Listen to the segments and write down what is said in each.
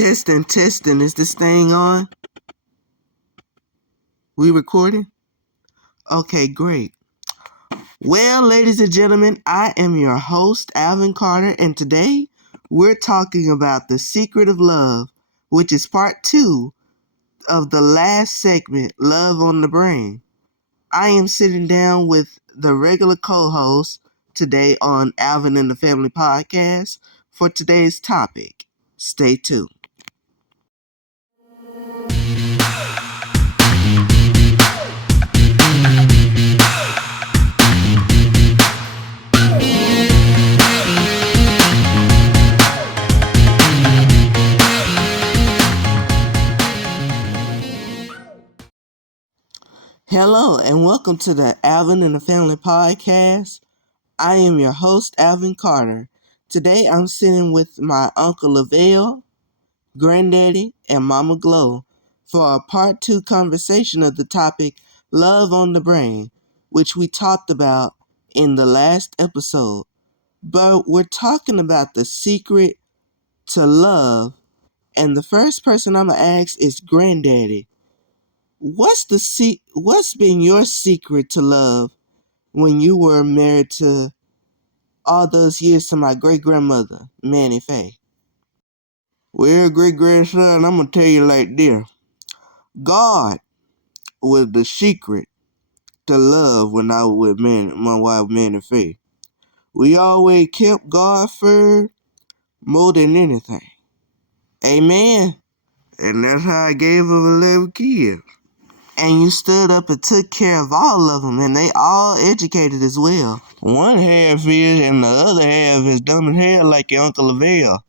Testing, testing. Is this thing on? We recording? Okay, great. Well, ladies and gentlemen, I am your host, Alvin Carter, and today we're talking about the secret of love, which is part 2 of the last segment, Love on the Brain. I am sitting down with the regular co-host today on Alvin and the Family Podcast for today's topic. Stay tuned. Hello and welcome to the Alvin and the Family Podcast. I am your host, Alvin Carter. Today I'm sitting with my Uncle Lavelle, Granddaddy, and Mama Glow for a part 2 conversation of the topic Love on the Brain, which we talked about in the last episode. But we're talking about the secret to love, and the first person I'm going to ask is Granddaddy. What's been your secret to love when you were married to all those years to my great-grandmother, Manny Faye? Well, great-grandson, I'm going to tell you like this. God was the secret to love when I was with my wife, Manny Faye. We always kept God first more than anything. Amen. And that's how I gave her 11 kids. And you stood up and took care of all of them, and they all educated as well. One half is, and the other half is dumb as hell like your Uncle Lavelle.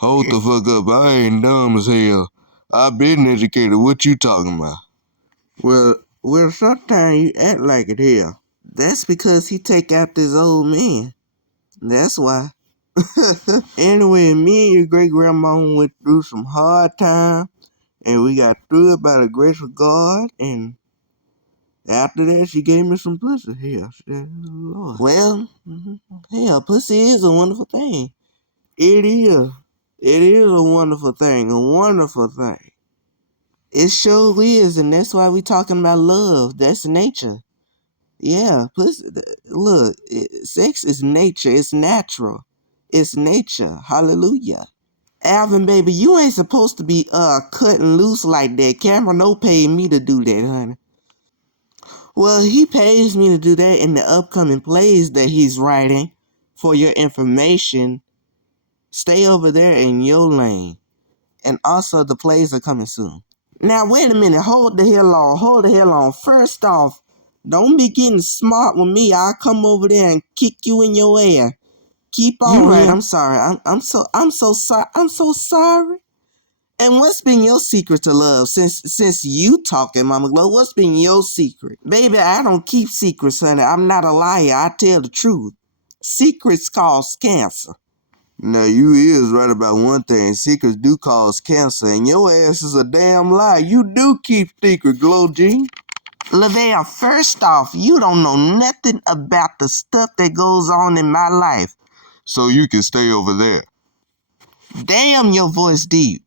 Hold the fuck up, I ain't dumb as hell. I been educated, what you talking about? Well, sometimes you act like it here. That's because he take out this old man. That's why. Anyway, me and your great-grandma went through some hard times, and we got through it by the grace of God, and after that, she gave me some pussy. Hell, Lord. Well, hell, pussy is a wonderful thing. It is. It is a wonderful thing. A wonderful thing. It sure is, and that's why we talking about love. That's nature. Yeah, pussy. Look, sex is nature. It's natural. It's nature. Hallelujah. Alvin, baby, you ain't supposed to be cutting loose like that. Cameron no paid me to do that, honey. Well, he pays me to do that in the upcoming plays that he's writing. For your information, stay over there in your lane. And also, the plays are coming soon. Now, wait a minute. Hold the hell on. First off, don't be getting smart with me. I'll come over there and kick you in your ass. Keep on. You're right. I'm sorry. I'm so sorry. I'm so sorry. And what's been your secret to love since you talking, Mama Glow? What's been your secret? Baby, I don't keep secrets, honey. I'm not a liar. I tell the truth. Secrets cause cancer. Now, you is right about one thing. Secrets do cause cancer, and your ass is a damn lie. You do keep secrets, Glow G. Lavelle, first off, you don't know nothing about the stuff that goes on in my life. So you can stay over there. Damn, your voice deep.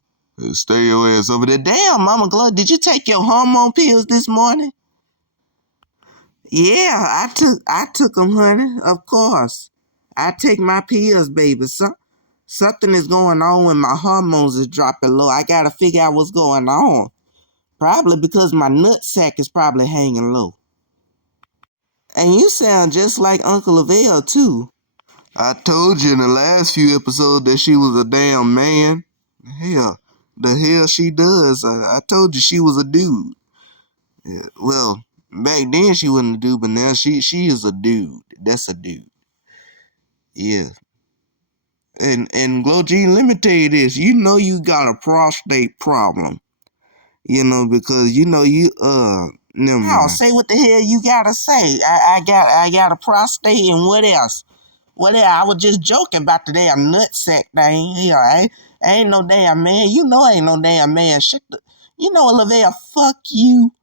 Stay your ass over there. Damn, Mama Glow, did you take your hormone pills this morning? Yeah, I took them, honey. Of course. I take my pills, baby. Something is going on when my hormones is dropping low. I gotta figure out what's going on. Probably because my nut sack is probably hanging low. And you sound just like Uncle Lavelle, too. I told you in the last few episodes that she was a damn man. Hell, the hell she does. I told you she was a dude. Yeah, well, back then she wasn't a dude, but now she is a dude. That's a dude. Yeah. And Glow G, let me tell you this. You know you got a prostate problem. You know, because you know you never mind. Oh, say what the hell you gotta say. I got a prostate, and what else? What else? I was just joking about the damn nutsack thing. Hell, I ain't no damn man. You know I ain't no damn man. You know, Lavelle, fuck you.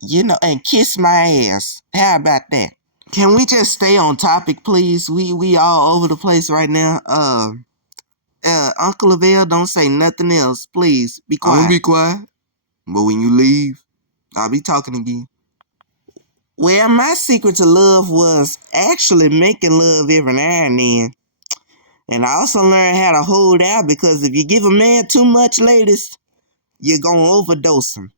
You know, and kiss my ass. How about that? Can we just stay on topic, please? We all over the place right now. Uncle Lavelle, don't say nothing else. Please, be quiet. I'm gonna be quiet, but when you leave, I'll be talking again. Well, my secret to love was actually making love every now and then. And I also learned how to hold out, because if you give a man too much, ladies, you're gonna overdose him.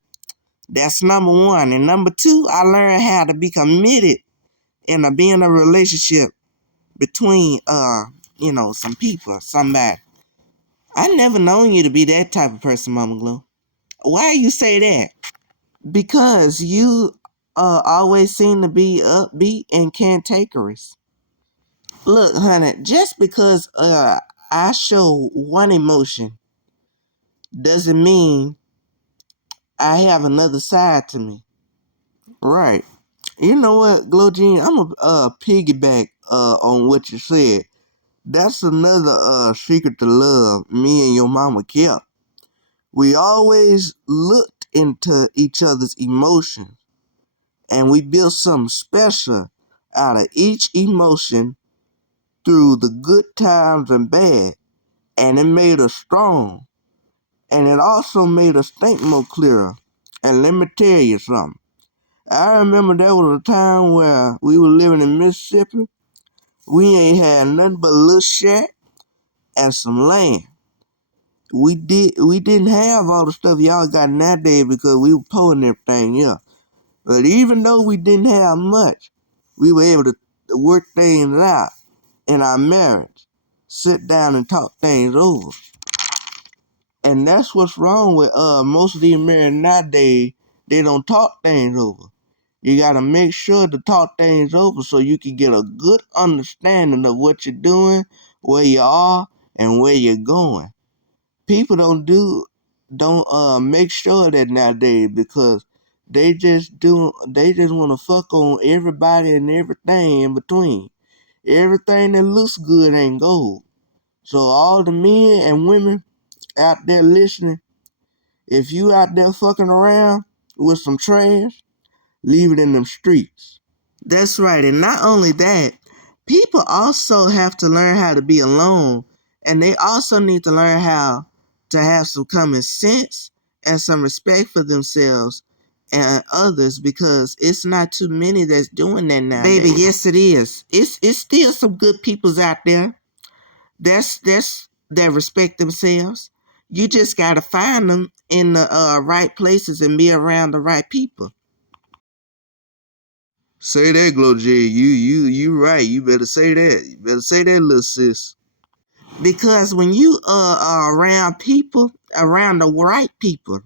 That's number one. And number two, I learned how to be committed in being a relationship between, some people, somebody. I never known you to be that type of person, Mama Glue. Why you say that? Because you always seem to be upbeat and cantankerous. Look, honey, just because I show one emotion doesn't mean I have another side to me. Right. You know what, Glow Jean, I'm a piggyback on what you said. That's another secret to love me and your mama kept. We always looked into each other's emotions, and we built something special out of each emotion through the good times and bad, and it made us strong, and it also made us think more clearer. And let me tell you something. I remember there was a time where we were living in Mississippi. We ain't had nothing but a little shack and some land. We didn't have all the stuff y'all got nowadays because we were poor and everything, yeah. But even though we didn't have much, we were able to work things out in our marriage, sit down and talk things over. And that's what's wrong with most of these married nowadays. They don't talk things over. You gotta make sure to talk things over so you can get a good understanding of what you're doing, where you are, and where you're going. People don't make sure of that nowadays, because they just want to fuck on everybody and everything in between. Everything that looks good ain't gold. So all the men and women out there listening, if you out there fucking around with some trash, leave it in them streets. That's right. And not only that, people also have to learn how to be alone. And they also need to learn how to have some common sense and some respect for themselves and others, because it's not too many that's doing that now. Baby, yes it is. It's still some good peoples out there that respect themselves. You just gotta find them in the right places and be around the right people. Say that, Glow J. You right. You better say that. You better say that, little sis. Because when you are around people, around the right people,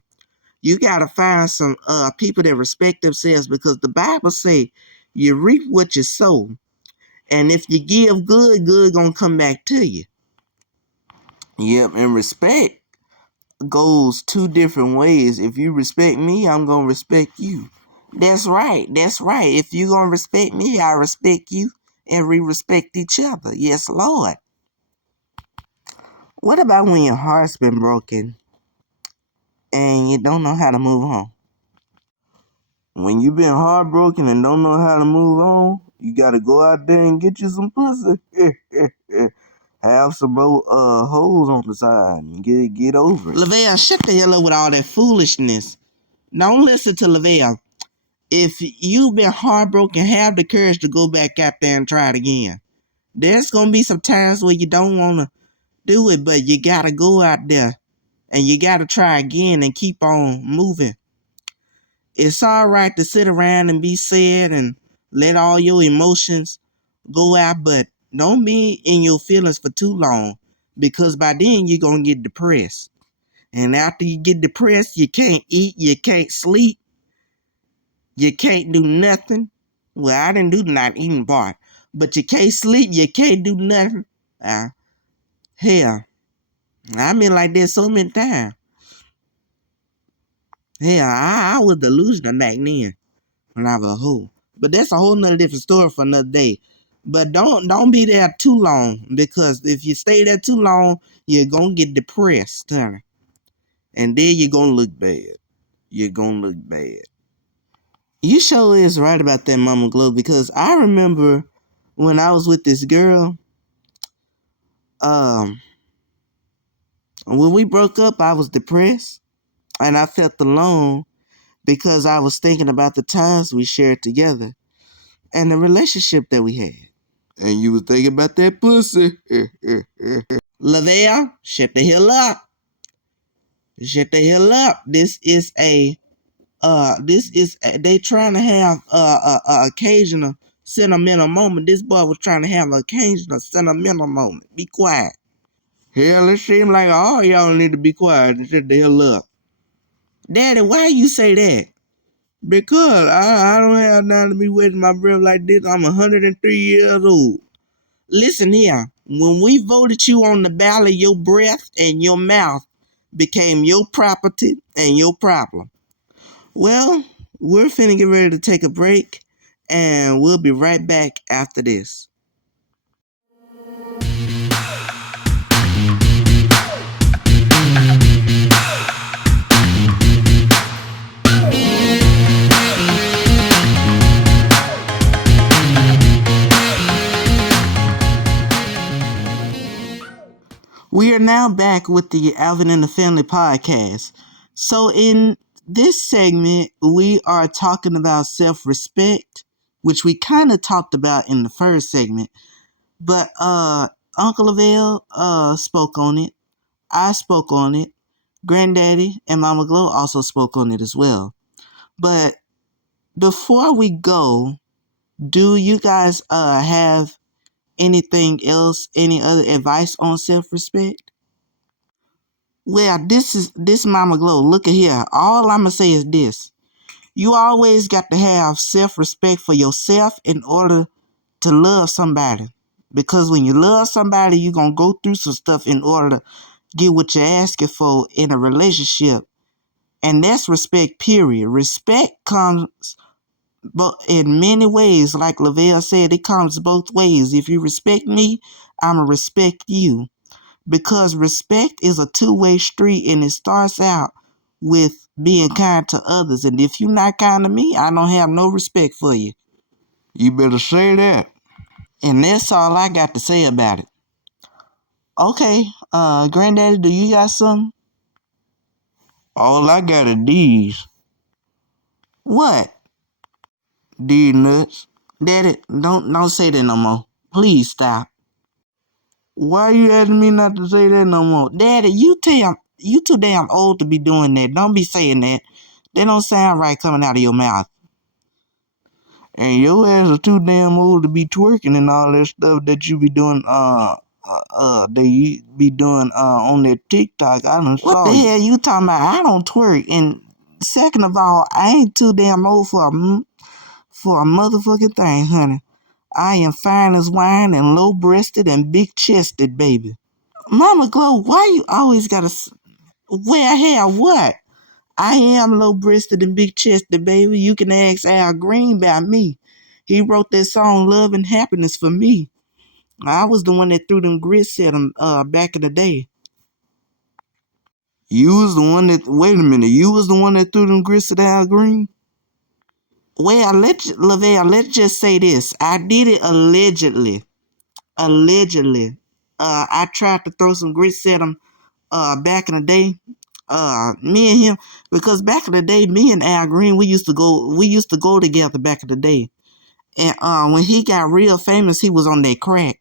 you gotta find some people that respect themselves, because the Bible say you reap what you sow. And if you give good, good gonna come back to you. Yep, and respect goes two different ways. If you respect me, I'm gonna respect you. That's right. That's right. If you gonna respect me, I respect you, and we respect each other. Yes, Lord. What about when your heart's been broken and you don't know how to move on? When you've been heartbroken and don't know how to move on, you gotta go out there and get you some pussy. Have some more holes on the side and get over it. Lavelle, shut the hell up with all that foolishness. Don't listen to Lavelle. If you've been heartbroken, have the courage to go back out there and try it again. There's going to be some times where you don't want to do it, but you got to go out there and you got to try again and keep on moving. It's all right to sit around and be sad and let all your emotions go out, but don't be in your feelings for too long, because by then you're going to get depressed. And after you get depressed, you can't eat, you can't sleep, you can't do nothing. Well, I didn't do the not eating part, but you can't sleep, you can't do nothing. Hell, I've been like this so many times. Hell, I was delusional back then when I was a hoe. But that's a whole nother different story for another day. But don't be there too long, because if you stay there too long, you're gonna get depressed, honey. And then you're gonna look bad. You're gonna look bad. You sure is right about that, Mama Glow, because I remember when I was with this girl, um, When we broke up, I was depressed and I felt alone because I was thinking about the times we shared together and the relationship that we had. And you was thinking about that pussy. Lavelle, shut the hell up. Shut the hell up. They trying to have a occasional sentimental moment. This boy was trying to have an occasional sentimental moment. Be quiet. Hell, it seems like all y'all need to be quiet and shut the hell up. Daddy, why you say that? Because I don't have time to be wasting my breath like this. I'm 103 years old. Listen here. When we voted you on the ballot, your breath and your mouth became your property and your problem. Well, we're finna get ready to take a break, and we'll be right back after this. We are now back with the Alvin and the Family podcast. So in this segment, we are talking about self-respect, which we kind of talked about in the first segment. But Uncle Lavelle spoke on it. I spoke on it. Granddaddy and Mama Glow also spoke on it as well. But before we go, do you guys have anything else, any other advice on self-respect? Well, this Mama Glow. Look at here. All I'm gonna say is this: you always got to have self-respect for yourself in order to love somebody. Because when you love somebody, you're gonna go through some stuff in order to get what you're asking for in a relationship, and that's respect. Period. Respect comes, but in many ways, like Lavelle said, it comes both ways. If you respect me, I'ma respect you. Because respect is a two-way street, and it starts out with being kind to others. And if you're not kind to me, I don't have no respect for you. You better say that. And that's all I got to say about it. Okay, Granddaddy, do you got something? All I got is these. What? These nuts. Daddy, don't say that no more. Please stop. Why you asking me not to say that no more? Daddy, you too damn old to be doing that. Don't be saying that. That don't sound right coming out of your mouth. And your ass is too damn old to be twerking and all that stuff that you be doing, that you be doing, on that TikTok. I done What the hell you talking about? I don't twerk. And second of all, I ain't too damn old for a motherfucking thing, honey. I am fine as wine and low-breasted and big-chested, baby. Mama Glow, why you always gotta wear hair? What? I am low-breasted and big-chested, baby. You can ask Al Green about me. He wrote that song Love and Happiness for me. I was the one that threw them grits at him back in the day. You was the one that, wait a minute, you was the one that threw them grits at Al Green? Well, let's just say this. I did it allegedly. Allegedly. I tried to throw some grits at him back in the day. Me and him, because back in the day, me and Al Green, we used to go together back in the day. And when he got real famous, he was on that crack.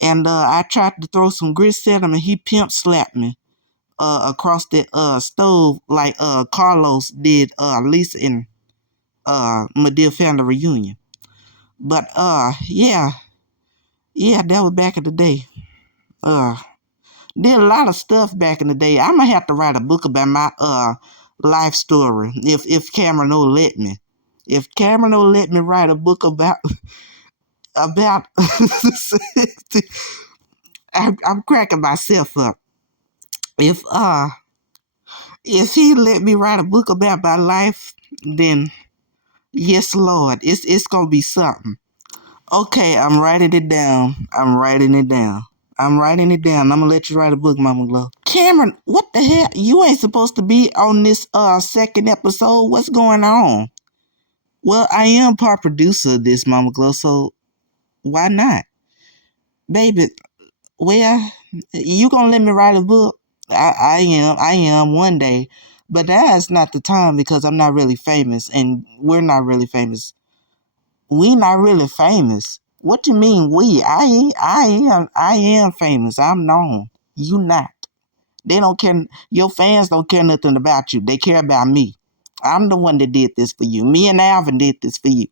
And I tried to throw some grits at him, and he pimp slapped me across the stove like Carlos did Lisa in Madea Family Reunion. But yeah, that was back in the day. Did a lot of stuff back in the day. I'm gonna have to write a book about my life story if Kameron will let me. If Kameron will let me write a book about I'm cracking myself up. If he let me write a book about my life, then yes, Lord, it's gonna be something. Okay, I'm writing it down. I'm writing it down. I'm gonna let you write a book, Mama Glow. Kameron, what the hell? You ain't supposed to be on this second episode. What's going on? Well, I am part producer of this, Mama Glow, so why not? Baby, well, You gonna let me write a book? I am one day, but that's not the time because I'm not really famous, and we're not really famous. We not really famous. What you mean we? I am famous. I'm known. You not. They don't care. Your fans don't care nothing about you. They care about me. I'm the one that did this for you. Me and Alvin did this for you.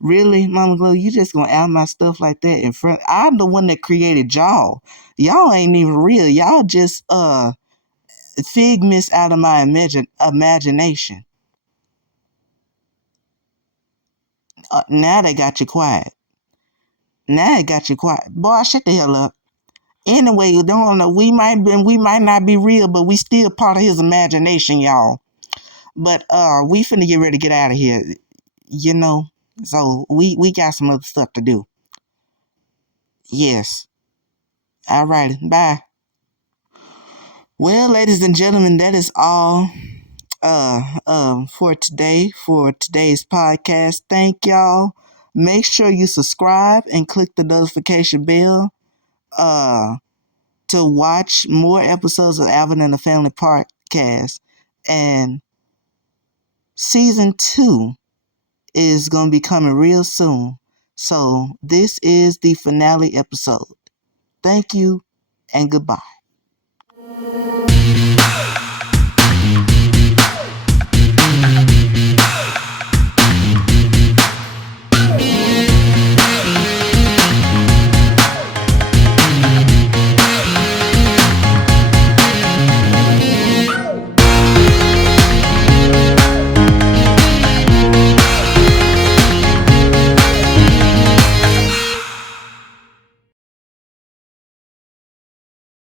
Really, Mama Glow, you just gonna out my stuff like that in front? I'm the one that created y'all. Y'all ain't even real. Y'all just figments out of my imagination. Now they got you quiet. Now they got you quiet. Boy, shut the hell up. Anyway, you don't know. We might not be real, but we still part of his imagination, y'all. But we finna get ready to get out of here. You know, so we got some other stuff to do. Yes. All right. Bye. Well, ladies and gentlemen, that is all for today's podcast. Thank y'all. Make sure you subscribe and click the notification bell to watch more episodes of Alvin and the Family Podcast. And season 2 is going to be coming real soon. So this is the finale episode. Thank you and goodbye.